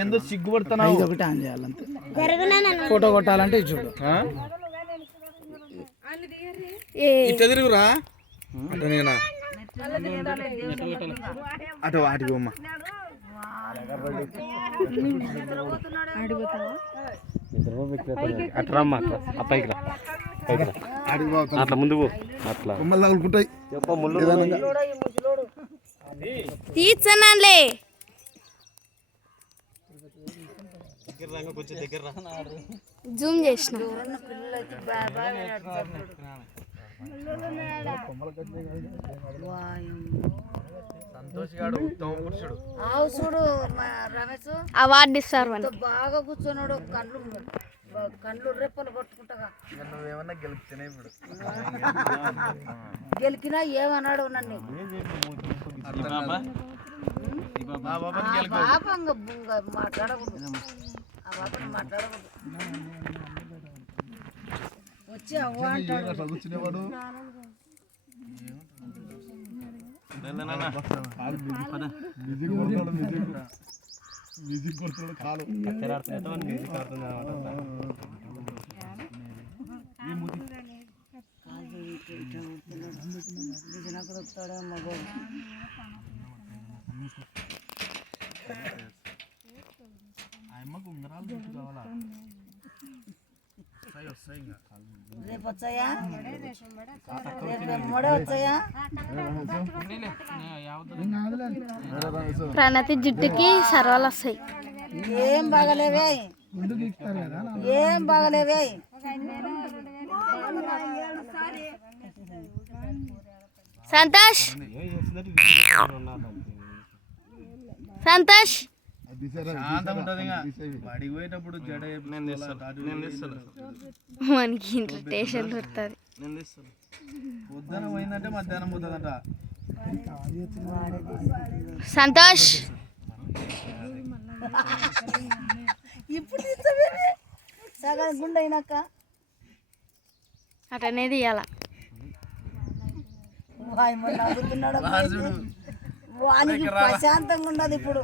ఏందో సిగ్గుపడుతున్నావు. ఇది ఒకటి ఆన్ చేయాలంతే. ఫోటో కొట్టాలంటే ఇది చూడు. ఇట్లా తిరుగురా అంటే నేనా అటు వాటికి బొమ్మ అట్లా అట్లా ముందుకు అట్లా బొమ్మలు తగులుకుంటాయి. తీర్చనండి జూమ్ చేసిన అవార్డు ఇస్తారు బాగా కూర్చున్నాడు. కళ్ళు రెప్పలు కొట్టుకుంటా గెలికినా ఏమన్నాడు నన్ను మాట్లాడకూడదు. ఆ బాబు మాట్లాడకూడదు. వచ్చి అవ్వ అంటాడు. రేపు వచ్చాయా? మూడే వచ్చాయా? ప్రణతి జుట్టుకి సర్వాలు వస్తాయి. ఏం బాగలేవే, ఏం బాగలేవే. సంతోష్ సంతోష్ వాడికి పోయేటప్పుడు జడ మనకి ఇంట్రెషన్ దొరుకుతుంది. పొద్దున పోయిందంటే మధ్యాహ్నం పోతుందట. సంతోష్ ఇప్పుడు సగం గుండె అయినాక అటనేది ఇవ్వాల. వానికి ప్రశాంతంగా ఉండదు ఇప్పుడు.